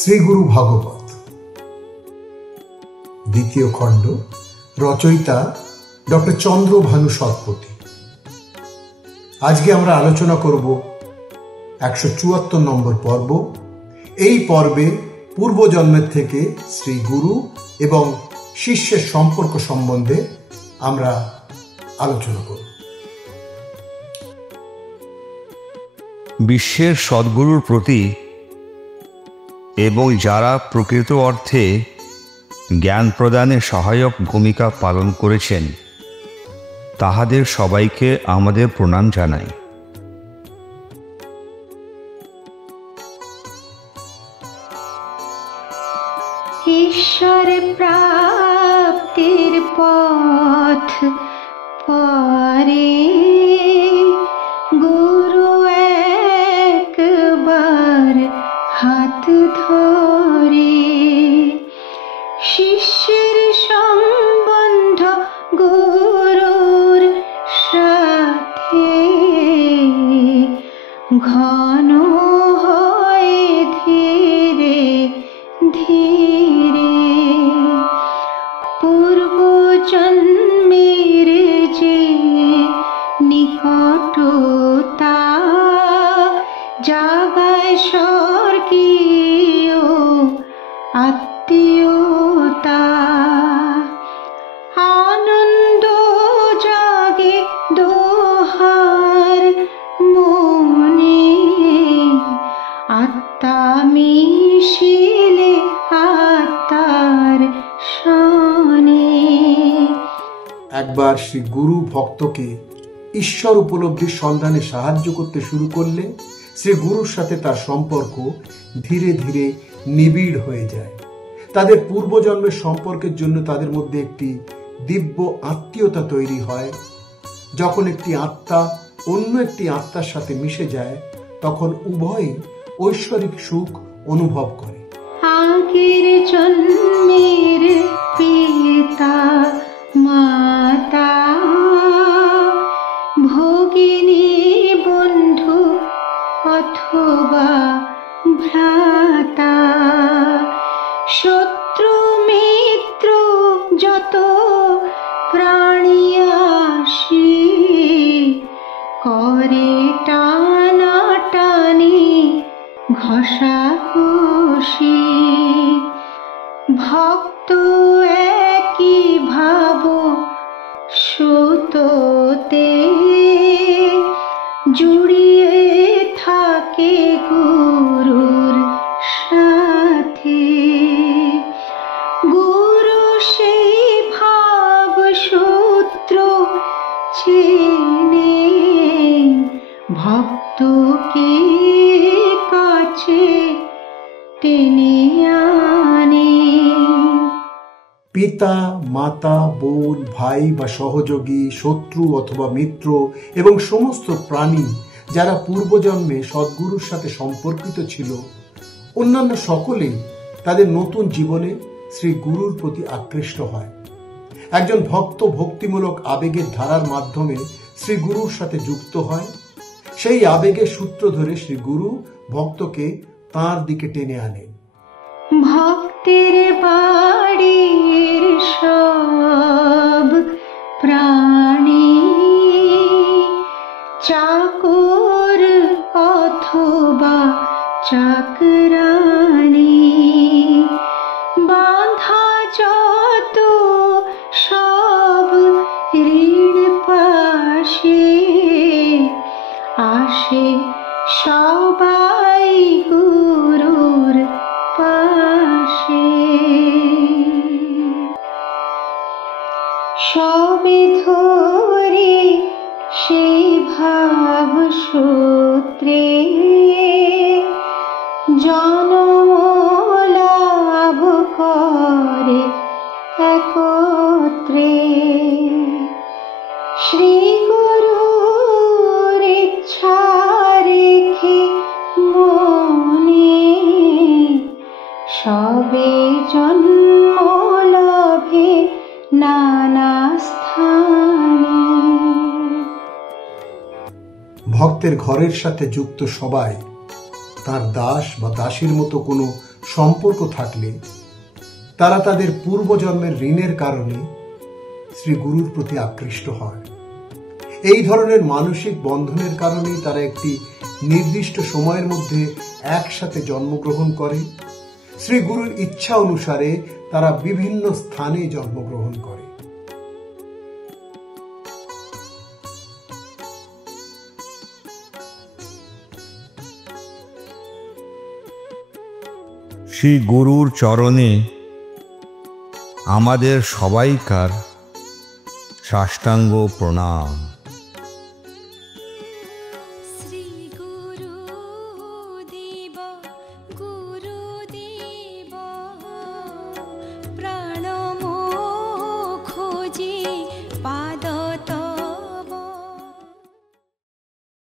শ্রীগুরু ভাগবত দ্বিতীয় খণ্ড, রচয়িতা ডক্টর চন্দ্রভানু সৎপতি। আজকে আমরা আলোচনা করব 174 নম্বর পর্ব। এই পর্বে পূর্বজন্মের থেকে শ্রী গুরু এবং শিষ্যের সম্পর্ক সম্বন্ধে আমরা আলোচনা করব। বিশ্বের সদ্গুরুর প্রতি এবং যারা প্রকৃত অর্থে জ্ঞান প্রদানে সহায়ক ভূমিকা পালন করেছেন তাহাদের সবাইকে আমাদের প্রণাম জানাই। ঈশ্বর প্রাপ্তির পথ পরে গুরু একবার হাত ধরে, শিষ্যের সম্বন্ধ গুরুর সাথে ঘন হয় ধীরে ধীরে। পূর্ব জন্মের যে নিকটতা জাগায় স্বর্গীয় আত্মীয়তা, আনন্দ জাগে দোহার মনে, আত্মা মিশিলে আত্মার শনে। একবার শ্রী গুরু ভক্তকে ঈশ্বর উপলব্ধির সন্ধানে সাহায্য করতে শুরু করলে শ্রী গুরুর সাথে তার সম্পর্ক ধীরে ধীরে নিবিড় হয়ে যায়। তাদের পূর্বজন্মের সম্পর্কের জন্য তাদের মধ্যে একটি দিব্য আত্মীয়তা তৈরি হয়। যখন একটি আত্মা অন্য একটি আত্মার সাথে মিশে যায় তখন উভয়ই ঐশ্বরিক সুখ অনুভব করে। আগের জন্মের পিতা মাতা ভগিনী বন্ধু অথবা ভ্রাতা, শত্রু মিত্র যত প্রাণী আসি করে টানাটানি ঘষাঘষি, ভক্ত একই ভাব সুতোতে জুড়িয়ে থাকে গুরুর সাথে। গুরু সেই ভাব সূত্র চেনে ভক্তকে কাছে টেনে আনে। পিতা, মাতা, বোন, ভাই বা সহযোগী, শত্রু অথবা মিত্র এবং সমস্ত প্রাণী যারা পূর্বজন্মে সদ্গুরুর সাথে সম্পর্কিত ছিল, অন্যান্য সকলেই তাদের নতুন জীবনে শ্রী গুরুর প্রতি আকৃষ্ট হয়। একজন ভক্ত ভক্তিমূলক আবেগের ধারার মাধ্যমে শ্রী গুরুর সাথে যুক্ত হয়। সেই আবেগের সূত্র ধরে শ্রী গুরু ভক্তকে তাঁর দিকে টেনে আনেন। ভক্তের বাড়ির সব প্রাণী চাকর অথবা চাকরানী, বাঁধা যত সব ঋণ পাশে আসে সবাই গুরুর পাশে। সবে ধরে সেই ভাব সূত্রে জন্ম লাভ করে একত্রে। ভক্তের ঘরের সাথে যুক্ত সবাই তার দাস বা দাসীর মতো কোনো সম্পর্ক থাকলে তারা তাদের পূর্বজন্মের ঋণের কারণে শ্রী গুরুর প্রতি আকৃষ্ট হয়। এই ধরনের মানসিক বন্ধনের কারণেই তারা একটি নির্দিষ্ট সময়ের মধ্যে একসাথে জন্মগ্রহণ করে। শ্রী গুরুর ইচ্ছা অনুসারে তারা বিভিন্ন স্থানে জন্মগ্রহণ করে। শ্রী গুরুর চরণে আমাদের সবাইকার সাষ্টাঙ্গ প্রণাম।